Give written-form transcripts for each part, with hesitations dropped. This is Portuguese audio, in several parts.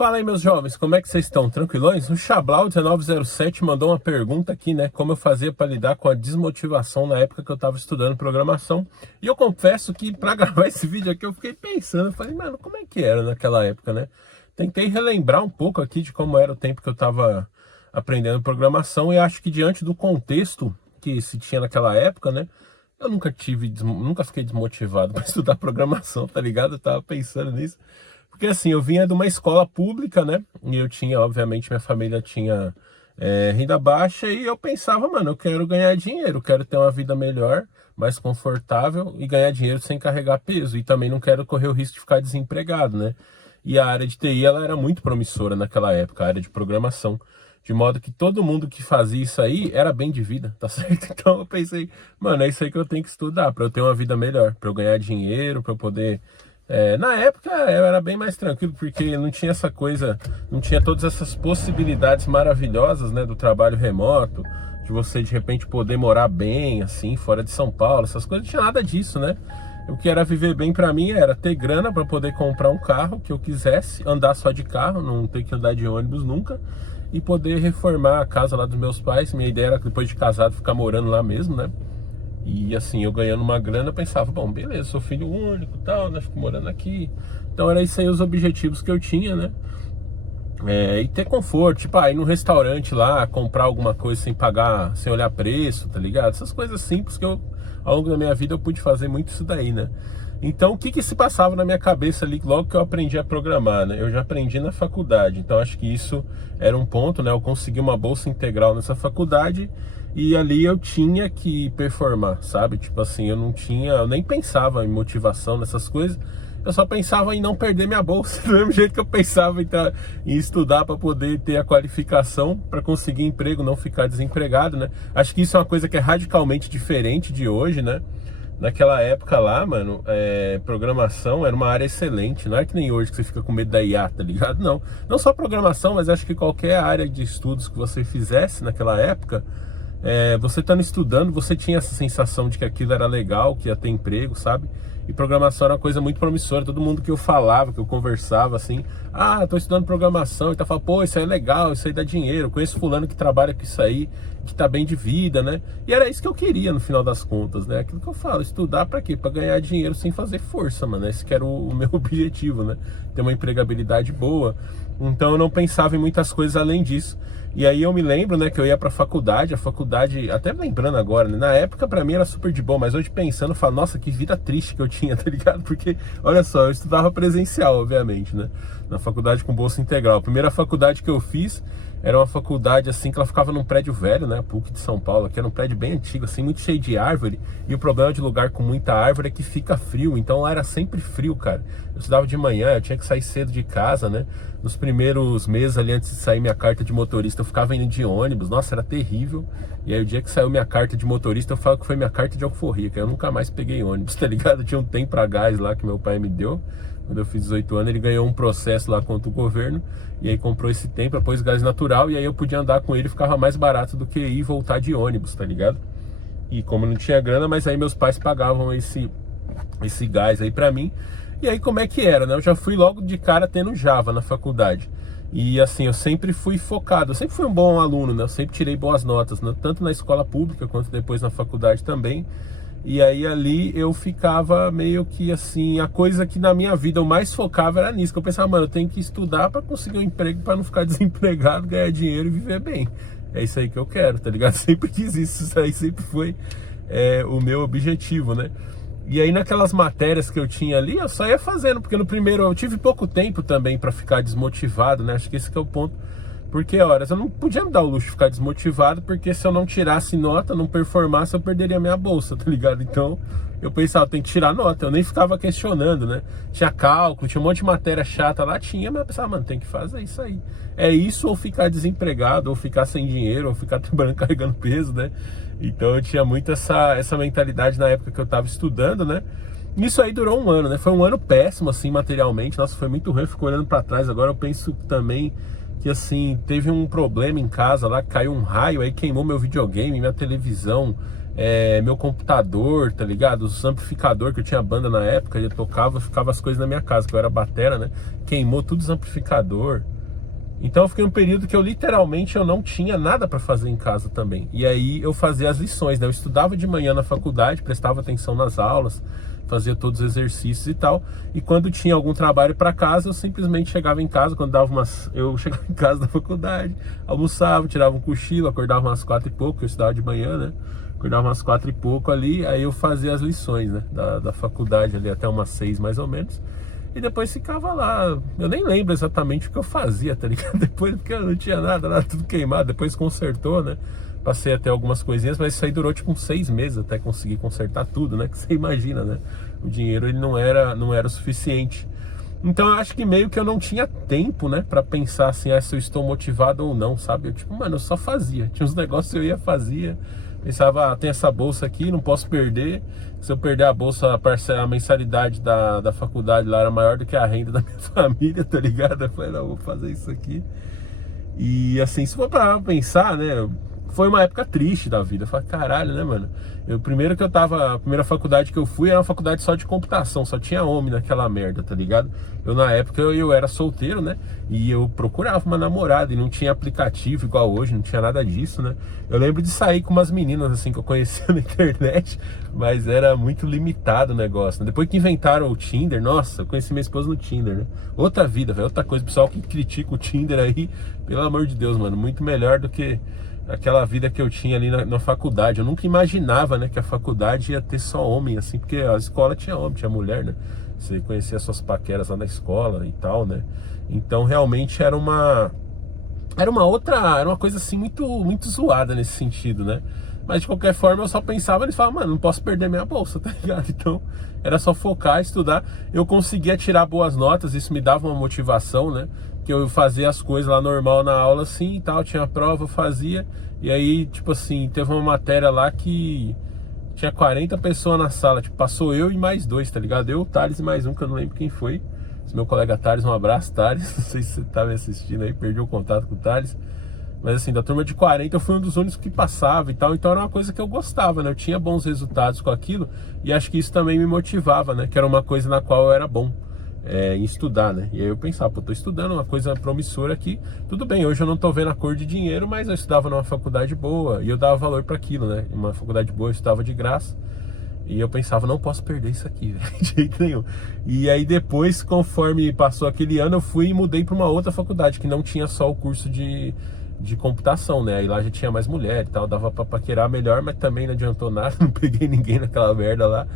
Fala aí, meus jovens, como é que vocês estão? Tranquilões? O Chablau1907 mandou uma pergunta aqui, né? Como eu fazia para lidar com a desmotivação na época que eu estava estudando programação. E eu confesso que para gravar esse vídeo aqui eu fiquei pensando, eu falei, mano, como é que era naquela época, né? Tentei relembrar um pouco aqui de como era o tempo que eu estava aprendendo programação e acho que diante do contexto que se tinha naquela época, né? Eu nunca fiquei desmotivado para estudar programação, tá ligado? Eu tava pensando nisso. Porque assim, eu vinha de uma escola pública, né? E eu tinha, obviamente, minha família tinha renda baixa. E eu pensava, mano, eu quero ganhar dinheiro, quero ter uma vida melhor, mais confortável e ganhar dinheiro sem carregar peso. E também não quero correr o risco de ficar desempregado, né? E a área de TI, ela era muito promissora naquela época, a área de programação. De modo que todo mundo que fazia isso aí era bem de vida, tá certo? Então eu pensei, mano, é isso aí que eu tenho que estudar para eu ter uma vida melhor, para eu ganhar dinheiro, para eu poder... na época eu era bem mais tranquilo, porque não tinha essa coisa, não tinha todas essas possibilidades maravilhosas, né, do trabalho remoto, de você de repente poder morar bem, assim, fora de São Paulo, essas coisas, não tinha nada disso, né? O que era viver bem para mim era ter grana para poder comprar um carro que eu quisesse, andar só de carro, não ter que andar de ônibus nunca, e poder reformar a casa lá dos meus pais. Minha ideia era, depois de casado, ficar morando lá mesmo, né? E assim, eu ganhando uma grana, eu pensava, bom, beleza, sou filho único e tal, né? Fico morando aqui. Então era isso aí os objetivos que eu tinha, né? E ter conforto, tipo, ir num restaurante lá, comprar alguma coisa sem pagar, sem olhar preço, tá ligado? Essas coisas simples que eu, ao longo da minha vida, eu pude fazer muito isso daí, né? Então, o que se passava na minha cabeça ali logo que eu aprendi a programar, né? Eu já aprendi na faculdade, então acho que isso era um ponto, né? Eu consegui uma bolsa integral nessa faculdade e ali eu tinha que performar, sabe? Tipo assim, eu nem pensava em motivação nessas coisas, eu só pensava em não perder minha bolsa, do mesmo jeito que eu pensava em estudar para poder ter a qualificação para conseguir emprego, não ficar desempregado, né? Acho que isso é uma coisa que é radicalmente diferente de hoje, né? Naquela época lá, mano, programação era uma área excelente. Não é que nem hoje que você fica com medo da IA, tá ligado? Não, não só programação, mas acho que qualquer área de estudos que você fizesse naquela época, você estando estudando, você tinha essa sensação de que aquilo era legal, que ia ter emprego, sabe? E programação era uma coisa muito promissora. Todo mundo que eu falava, que eu conversava assim, tô estudando programação, e tá falando, pô, isso aí é legal, isso aí dá dinheiro, eu conheço fulano que trabalha com isso aí, que tá bem de vida, né? E era isso que eu queria no final das contas, né? Aquilo que eu falo, estudar pra quê? Pra ganhar dinheiro sem fazer força, mano. Esse que era o meu objetivo, né? Ter uma empregabilidade boa. Então eu não pensava em muitas coisas além disso. E aí eu me lembro, né, que eu ia pra faculdade, a faculdade, até lembrando agora, né, na época pra mim era super de boa, mas hoje pensando, eu falo, nossa, que vida triste que eu tinha, tá ligado? Porque, olha só, eu estudava presencial, obviamente, né, na faculdade com bolsa integral. A primeira faculdade que eu fiz era uma faculdade, assim, que ela ficava num prédio velho, né, a PUC de São Paulo, que era um prédio bem antigo, assim, muito cheio de árvore, e o problema de lugar com muita árvore é que fica frio, então lá era sempre frio, cara. Eu estudava de manhã, eu tinha que sair cedo de casa, né, nos primeiros meses ali, antes de sair minha carta de motorista, eu ficava indo de ônibus, nossa, era terrível. E aí o dia que saiu minha carta de motorista, eu falo que foi minha carta de alforria, que eu nunca mais peguei ônibus, tá ligado? Tinha um tempo pra gás lá que meu pai me deu, quando eu fiz 18 anos, ele ganhou um processo lá contra o governo, e aí comprou esse tempo, pôs gás natural, e aí eu podia andar com ele, ficava mais barato do que ir e voltar de ônibus, tá ligado? E como eu não tinha grana, mas aí meus pais pagavam esse gás aí pra mim. E aí como é que era, né? Eu já fui logo de cara tendo Java na faculdade. E assim, eu sempre fui focado, eu sempre fui um bom aluno, né? Eu sempre tirei boas notas, né? Tanto na escola pública quanto depois na faculdade também. E aí ali eu ficava meio que assim, a coisa que na minha vida eu mais focava era nisso. Que eu pensava, mano, eu tenho que estudar para conseguir um emprego, para não ficar desempregado, ganhar dinheiro e viver bem. É isso aí que eu quero, tá ligado? Sempre quis isso aí sempre foi o meu objetivo, né? E aí naquelas matérias que eu tinha ali, eu só ia fazendo, porque no primeiro eu tive pouco tempo também para ficar desmotivado, né? Acho que esse que é o ponto. Porque, horas, eu não podia me dar o luxo de ficar desmotivado, porque se eu não tirasse nota, não performasse, eu perderia minha bolsa, tá ligado? Então, eu pensava, tem que tirar nota, eu nem ficava questionando, né? Tinha cálculo, tinha um monte de matéria chata lá, tinha, mas eu pensava, mano, tem que fazer isso aí. É isso ou ficar desempregado, ou ficar sem dinheiro, ou ficar trabalhando, carregando peso, né? Então, eu tinha muito essa mentalidade na época que eu tava estudando, né? Isso aí durou um ano, né? Foi um ano péssimo, assim, materialmente, nossa, foi muito ruim, eu fico olhando pra trás, agora eu penso também que assim, teve um problema em casa lá, caiu um raio, aí queimou meu videogame, minha televisão, meu computador, tá ligado? Os amplificadores que eu tinha banda na época, eu tocava, ficava as coisas na minha casa, que eu era batera, né? Queimou todos os amplificadores. Então eu fiquei um período que eu literalmente eu não tinha nada para fazer em casa também. E aí eu fazia as lições, né? Eu estudava de manhã na faculdade, prestava atenção nas aulas, fazia todos os exercícios e tal. E quando tinha algum trabalho para casa, eu simplesmente chegava em casa, quando dava eu chegava em casa da faculdade, almoçava, tirava um cochilo, acordava umas 4 e pouco, eu estudava de manhã, né? Acordava umas 4 e pouco ali, aí eu fazia as lições, né? Da faculdade ali até umas 6 mais ou menos. E depois ficava lá. Eu nem lembro exatamente o que eu fazia, tá ligado? Depois, porque eu não tinha nada, tudo queimado. Depois consertou, né? Passei até algumas coisinhas, mas isso aí durou tipo uns 6 meses até conseguir consertar tudo, né? Que você imagina, né? O dinheiro ele não era o suficiente. Então eu acho que meio que eu não tinha tempo, né? Pra pensar assim, se eu estou motivado ou não, sabe? Eu tipo, mano, eu só fazia. Tinha uns negócios que eu ia fazia. Pensava, tem essa bolsa aqui, não posso perder. Se eu perder a bolsa, a mensalidade da faculdade lá era maior do que a renda da minha família, tá ligado? Eu falei, não, vou fazer isso aqui. E assim, se for pra pensar, né? Foi uma época triste da vida. Eu falei, caralho, né, mano? A primeira faculdade que eu fui era uma faculdade só de computação, só tinha homem naquela merda, tá ligado? Na época eu era solteiro, né? E eu procurava uma namorada e não tinha aplicativo igual hoje, não tinha nada disso, né? Eu lembro de sair com umas meninas assim que eu conhecia na internet, mas era muito limitado o negócio, né? Depois que inventaram o Tinder, nossa, eu conheci minha esposa no Tinder, né? Outra vida, velho, outra coisa. O pessoal que critica o Tinder aí, pelo amor de Deus, mano, muito melhor do que aquela vida que eu tinha ali na faculdade. Eu nunca imaginava, né, que a faculdade ia ter só homem, assim, porque a escola tinha homem, tinha mulher, né? Você conhecia suas paqueras lá na escola e tal, né? Então realmente era uma coisa assim muito zoada nesse sentido, né? Mas de qualquer forma eu só pensava, eles falavam, mano, não posso perder minha bolsa, tá ligado? Então era só focar, estudar. Eu conseguia tirar boas notas, isso me dava uma motivação, né? Que eu fazia as coisas lá normal na aula assim e tal, tinha prova, eu fazia. E aí, tipo assim, teve uma matéria lá que tinha 40 pessoas na sala, tipo, passou eu e mais 2, tá ligado? Eu, o Thales e mais um, que eu não lembro quem foi. Esse meu colega Thales, um abraço, Thales. Não sei se você tá me assistindo aí, perdi o contato com o Thales. Mas assim, da turma de 40 eu fui um dos únicos que passava e tal. Então era uma coisa que eu gostava, né? Eu tinha bons resultados com aquilo. E acho que isso também me motivava, né? Que era uma coisa na qual eu era bom em estudar, né? E aí eu pensava, pô, tô estudando uma coisa promissora aqui. Tudo bem, hoje eu não tô vendo a cor de dinheiro, mas eu estudava numa faculdade boa. E eu dava valor para aquilo, né? Uma faculdade boa eu estudava de graça. E eu pensava, não posso perder isso aqui, velho, de jeito nenhum. E aí depois, conforme passou aquele ano, eu fui e mudei para uma outra faculdade, que não tinha só o curso de computação, né? Aí lá já tinha mais mulher e tal, dava pra paquerar melhor, mas também não adiantou nada, não peguei ninguém naquela merda lá.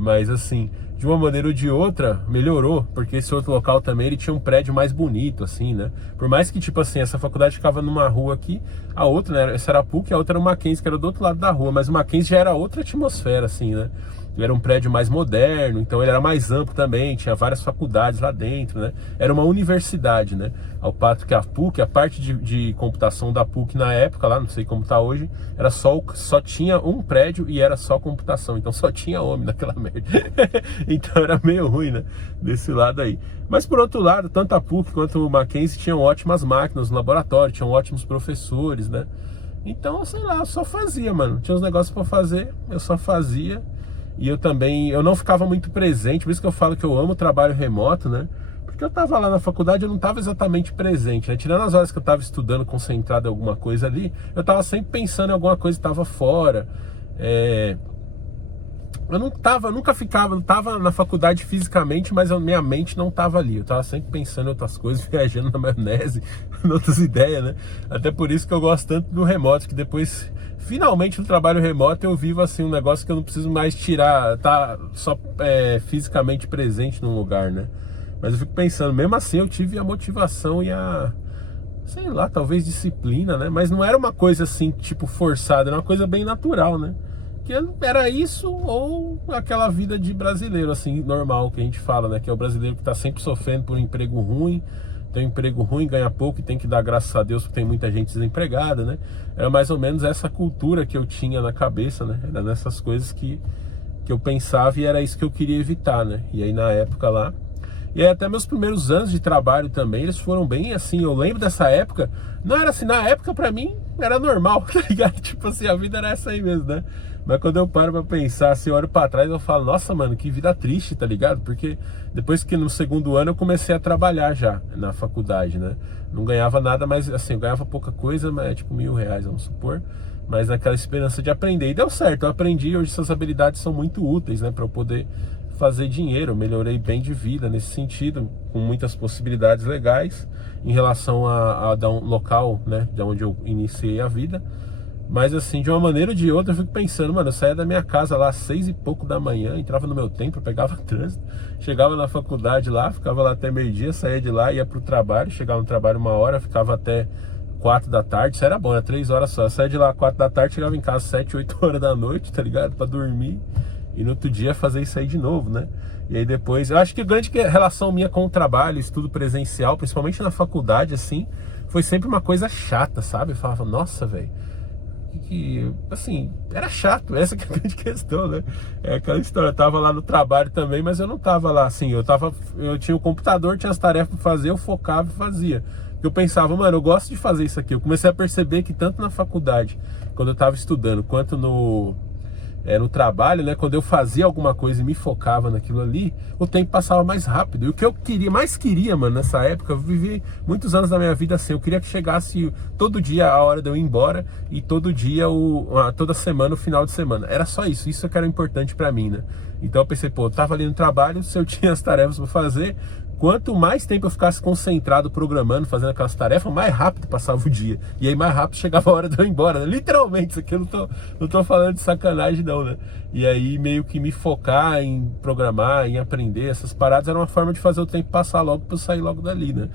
Mas assim, de uma maneira ou de outra, melhorou, porque esse outro local também, ele tinha um prédio mais bonito, assim, né? Por mais que, tipo assim, essa faculdade ficava numa rua aqui, a outra, né? Essa era a PUC, a outra era o Mackenzie, que era do outro lado da rua, mas o Mackenzie já era outra atmosfera, assim, né? Ele era um prédio mais moderno, então ele era mais amplo também, tinha várias faculdades lá dentro, né? Era uma universidade, né? Ao passo que a PUC, a parte de computação da PUC na época, lá, não sei como tá hoje, era só tinha um prédio e era só computação, então só tinha homem naquela merda. Então era meio ruim, né? Desse lado aí. Mas por outro lado, tanto a PUC quanto o Mackenzie tinham ótimas máquinas no laboratório, tinham ótimos professores, né? Então, sei lá, eu só fazia, mano. Tinha uns negócios pra fazer, eu só fazia. E eu não ficava muito presente, por isso que eu falo que eu amo o trabalho remoto, né? Porque eu tava lá na faculdade, eu não tava exatamente presente, né? Tirando as horas que eu tava estudando, concentrado em alguma coisa ali, eu tava sempre pensando em alguma coisa que tava fora. Eu não tava na faculdade fisicamente, mas minha mente não tava ali. Eu tava sempre pensando em outras coisas, viajando na maionese, em outras ideias, né? Até por isso que eu gosto tanto do remoto, que depois, finalmente, no trabalho remoto, eu vivo assim um negócio que eu não preciso mais tá só fisicamente presente num lugar, né? Mas eu fico pensando, mesmo assim eu tive a motivação e sei lá, talvez disciplina, né? Mas não era uma coisa assim, tipo, forçada, era uma coisa bem natural, né? Que era isso ou aquela vida de brasileiro, assim, normal, que a gente fala, né? Que é o brasileiro que tá sempre sofrendo por um emprego ruim, tem um emprego ruim, ganha pouco e tem que dar graças a Deus porque tem muita gente desempregada, né? Era mais ou menos essa cultura que eu tinha na cabeça, né? Era nessas coisas que eu pensava e era isso que eu queria evitar, né? E aí na época lá... E aí, até meus primeiros anos de trabalho também, eles foram bem assim, eu lembro dessa época, não era assim, na época pra mim era normal, tá ligado? Tipo assim, a vida era essa aí mesmo, né? Mas quando eu paro pra pensar, assim, eu olho pra trás, eu falo, nossa, mano, que vida triste, tá ligado? Porque depois que no segundo ano eu comecei a trabalhar já na faculdade, né? Não ganhava nada, mas assim, eu ganhava pouca coisa, mas tipo R$1.000, vamos supor. Mas naquela esperança de aprender. E deu certo, eu aprendi, hoje essas habilidades são muito úteis, né? Pra eu poder fazer dinheiro, eu melhorei bem de vida nesse sentido, com muitas possibilidades legais em relação a um local, né? De onde eu iniciei a vida. Mas assim, de uma maneira ou de outra, eu fico pensando, mano, eu saía da minha casa lá às 6 e pouco da manhã, entrava no meu templo, pegava trânsito, chegava na faculdade lá, ficava lá até meio-dia, saía de lá, ia pro trabalho, chegava no trabalho 1 hora, ficava até 4 da tarde, isso era bom, era 3 horas só. Eu saía de lá 4 da tarde, chegava em casa 7, 8 horas da noite, tá ligado? Pra dormir, e no outro dia fazer isso aí de novo, né? E aí depois, eu acho que a grande relação minha com o trabalho, estudo presencial, principalmente na faculdade, assim, foi sempre uma coisa chata, sabe? Eu falava, nossa, velho, assim, era chato, essa que é a grande questão, né? É aquela história, eu tava lá no trabalho também, mas eu não tava lá, assim, eu tinha o computador, tinha as tarefas pra fazer, eu focava e fazia. Eu pensava, mano, eu gosto de fazer isso aqui. Eu comecei a perceber que tanto na faculdade, quando eu tava estudando, quanto no trabalho, né? Quando eu fazia alguma coisa e me focava naquilo ali, o tempo passava mais rápido. E o que eu mais queria, mano, nessa época, eu vivi muitos anos da minha vida assim. Eu queria que chegasse todo dia a hora de eu ir embora e todo dia, toda semana, o final de semana. Era só isso. Isso que era importante pra mim, né? Então eu pensei, pô, eu tava ali no trabalho, se eu tinha as tarefas pra fazer, quanto mais tempo eu ficasse concentrado programando, fazendo aquelas tarefas, mais rápido passava o dia. E aí mais rápido chegava a hora de eu ir embora, né? Literalmente, isso aqui eu não tô falando de sacanagem não, né? E aí meio que me focar em programar, em aprender, essas paradas era uma forma de fazer o tempo passar logo pra eu sair logo dali, né?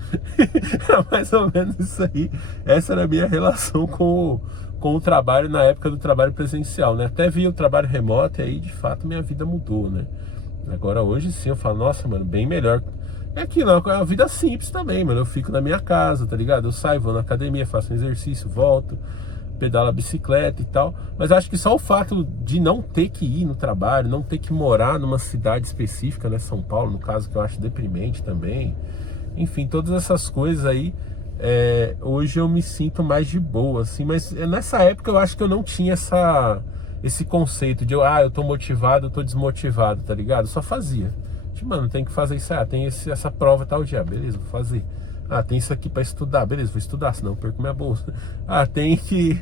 Era mais ou menos isso aí. Essa era a minha relação com o trabalho na época do trabalho presencial, né? Até vi o trabalho remoto e aí de fato minha vida mudou, né? Agora hoje sim eu falo, nossa, mano, bem melhor. É aquilo, é uma vida simples também, mano. Eu fico na minha casa, tá ligado? Eu saio, vou na academia, faço um exercício, volto, pedalo a bicicleta e tal. Mas acho que só o fato de não ter que ir no trabalho, não ter que morar numa cidade específica, né? São Paulo, no caso, que eu acho deprimente também. Enfim, todas essas coisas aí, hoje eu me sinto mais de boa, assim. Mas nessa época eu acho que eu não tinha esse conceito de, eu tô motivado, eu tô desmotivado, tá ligado? Eu só fazia. Mano, tem que fazer isso, tem essa prova tal dia, beleza, vou fazer. Tem isso aqui pra estudar, beleza, vou estudar, senão eu perco minha bolsa. Tem que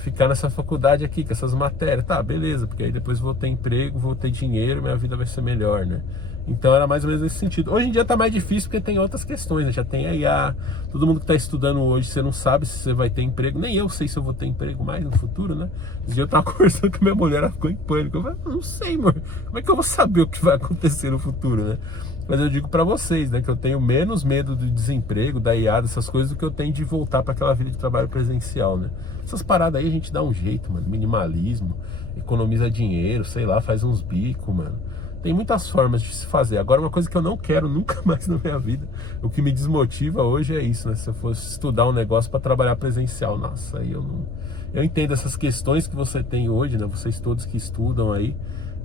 ficar nessa faculdade aqui, com essas matérias, tá, beleza, porque aí depois vou ter emprego, vou ter dinheiro, minha vida vai ser melhor, né? Então era mais ou menos nesse sentido. Hoje em dia tá mais difícil porque tem outras questões, né? Já tem a IA, todo mundo que tá estudando hoje, você não sabe se você vai ter emprego, nem eu sei se eu vou ter emprego mais no futuro, né? Esse dia eu tava conversando com minha mulher, ela ficou em pânico. Eu falei, não sei, amor, como é que eu vou saber o que vai acontecer no futuro, né? Mas eu digo pra vocês, né, que eu tenho menos medo do desemprego, da IA, dessas coisas, do que eu tenho de voltar pra aquela vida de trabalho presencial, né? Essas paradas aí a gente dá um jeito, mano, minimalismo, economiza dinheiro, sei lá, faz uns bicos, mano. Tem muitas formas de se fazer. Agora, uma coisa que eu não quero nunca mais na minha vida, o que me desmotiva hoje é isso, né? Se eu fosse estudar um negócio para trabalhar presencial, nossa, aí eu não... Eu entendo essas questões que você tem hoje, né? Vocês todos que estudam aí,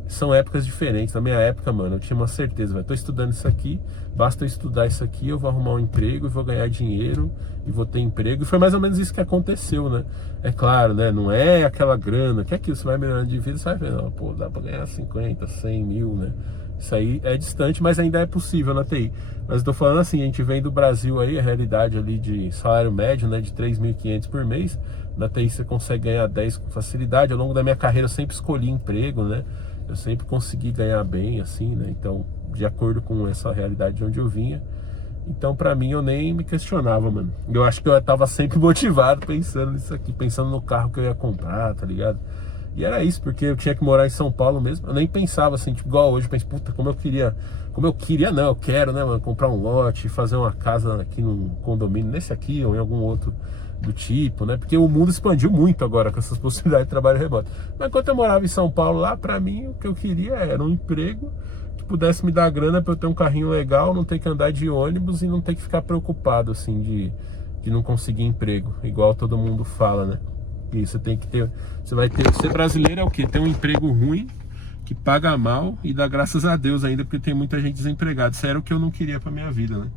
são épocas diferentes. Na minha época, mano, eu tinha uma certeza, velho, tô estudando isso aqui, basta eu estudar isso aqui, eu vou arrumar um emprego, e vou ganhar dinheiro, e vou ter emprego. E foi mais ou menos isso que aconteceu, né? É claro, né? Não é aquela grana, que é aquilo, você vai melhorando de vida, você vai vendo, pô, dá pra ganhar 50, 100 mil, né? Isso aí é distante, mas ainda é possível na TI. Mas eu tô falando assim, a gente vem do Brasil aí, a realidade ali de salário médio, né, de 3.500 por mês. Na TI você consegue ganhar 10 com facilidade. Ao longo da minha carreira eu sempre escolhi emprego, né? Eu sempre consegui ganhar bem, assim, né? Então, de acordo com essa realidade de onde eu vinha. Então, pra mim, eu nem me questionava, mano. Eu acho que eu tava sempre motivado pensando nisso aqui, pensando no carro que eu ia comprar, tá ligado? E era isso, porque eu tinha que morar em São Paulo mesmo. Eu nem pensava assim, tipo, igual hoje, eu penso, puta, como eu queria não, eu quero, né, mano, comprar um lote, fazer uma casa aqui num condomínio, nesse aqui ou em algum outro do tipo, né? Porque o mundo expandiu muito agora com essas possibilidades de trabalho remoto. Mas enquanto eu morava em São Paulo lá, pra mim, o que eu queria era um emprego que pudesse me dar grana pra eu ter um carrinho legal, não ter que andar de ônibus e não ter que ficar preocupado, assim, de não conseguir emprego, igual todo mundo fala, né? E você tem que ter, ser brasileiro é o quê? Ter um emprego ruim, que paga mal e dá graças a Deus ainda, porque tem muita gente desempregada. Isso era o que eu não queria pra minha vida, né?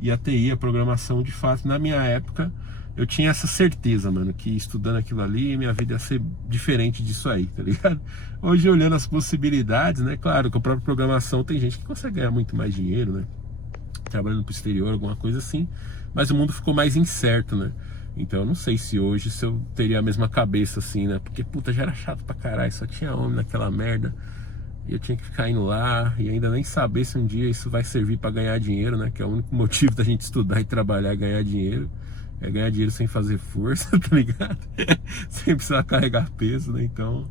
E a TI, a programação, de fato, na minha época, eu tinha essa certeza, mano, que estudando aquilo ali, minha vida ia ser diferente disso aí, tá ligado? Hoje, olhando as possibilidades, né? Claro, com a própria programação tem gente que consegue ganhar muito mais dinheiro, né? Trabalhando pro exterior, alguma coisa assim. Mas o mundo ficou mais incerto, né? Então eu não sei se hoje se eu teria a mesma cabeça assim, né? Porque, puta, já era chato pra caralho, só tinha homem naquela merda. E eu tinha que ficar indo lá e ainda nem saber se um dia isso vai servir pra ganhar dinheiro, né? Que é o único motivo da gente estudar e trabalhar é ganhar dinheiro. É ganhar dinheiro sem fazer força, tá ligado? Sem precisar carregar peso, né? Então,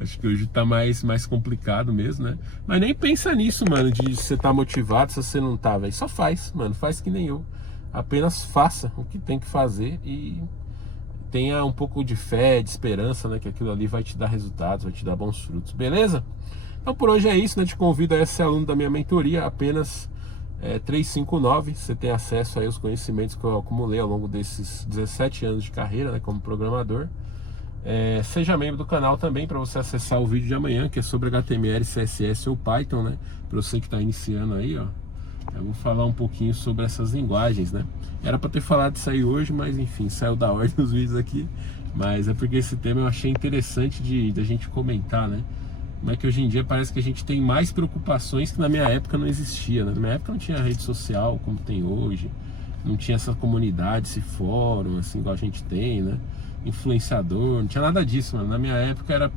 acho que hoje tá mais complicado mesmo, né? Mas nem pensa nisso, mano, de você tá motivado se você não tá, velho. Só faz, mano, faz que nem eu. Apenas faça o que tem que fazer e tenha um pouco de fé, de esperança, né? Que aquilo ali vai te dar resultados, vai te dar bons frutos, beleza? Então por hoje é isso, né? Te convido a ser aluno da minha mentoria, apenas 359. Você tem acesso aí aos conhecimentos que eu acumulei ao longo desses 17 anos de carreira, né, como programador. Seja membro do canal também para você acessar o vídeo de amanhã, que é sobre HTML, CSS ou Python, né? Para você que está iniciando aí, ó. Eu vou falar um pouquinho sobre essas linguagens, né? Era para ter falado disso aí hoje, mas enfim, saiu da ordem dos vídeos aqui. Mas é porque esse tema eu achei interessante de a gente comentar, né? Como é que hoje em dia parece que a gente tem mais preocupações que na minha época não existia, né? Na minha época não tinha rede social como tem hoje, não tinha essa comunidade, esse fórum, assim, igual a gente tem, né? Influenciador, não tinha nada disso, mano. Na minha época era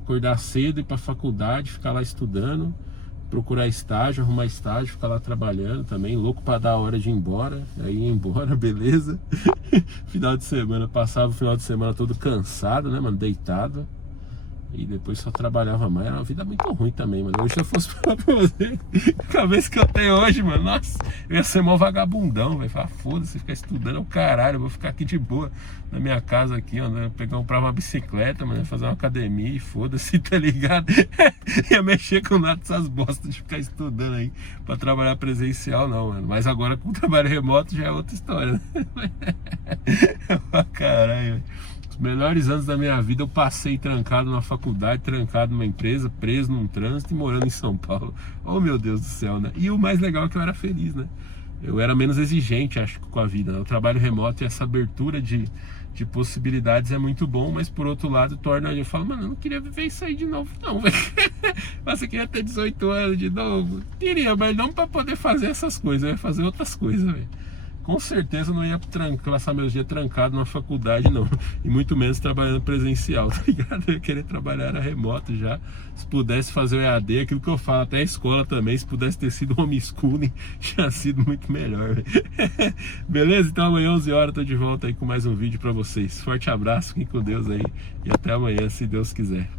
acordar cedo, ir pra faculdade, ficar lá estudando, procurar estágio, arrumar estágio, ficar lá trabalhando também, louco pra dar a hora de ir embora, aí ia embora, beleza. Final de semana, passava o final de semana todo cansado, né, mano, deitado. E depois só trabalhava mais. Era uma vida muito ruim também, mano. Hoje se eu fosse falar pra você, a cabeça que eu tenho hoje, mano, nossa, eu ia ser mó vagabundão, velho. Falar, foda-se, ficar estudando é o caralho. Eu vou ficar aqui de boa na minha casa aqui, ó, né? Comprar uma bicicleta, mano, fazer uma academia e foda-se, tá ligado? Ia mexer com nada dessas bostas de ficar estudando aí pra trabalhar presencial, não, mano. Mas agora com o trabalho remoto já é outra história, né? Caralho, velho. Os melhores anos da minha vida eu passei trancado na faculdade, trancado numa empresa, preso num trânsito e morando em São Paulo. Oh, meu Deus do céu, né? E o mais legal é que eu era feliz, né? Eu era menos exigente, acho, com a vida, né? O trabalho remoto e essa abertura de possibilidades é muito bom, mas por outro lado eu falo, mano, eu não queria viver isso aí de novo não, velho. Mas você queria ter 18 anos de novo? Queria, mas não pra poder fazer essas coisas, eu ia fazer outras coisas, velho. Com certeza não ia passar meus dias trancado na faculdade, não. E muito menos trabalhando presencial, tá ligado? Eu ia querer trabalhar era remoto já. Se pudesse fazer o EAD, aquilo que eu falo, até a escola também, se pudesse ter sido homeschooling, tinha sido muito melhor, véio. Beleza? Então amanhã, 11 horas, tô de volta aí com mais um vídeo pra vocês. Forte abraço, fiquem com Deus aí. E até amanhã, se Deus quiser.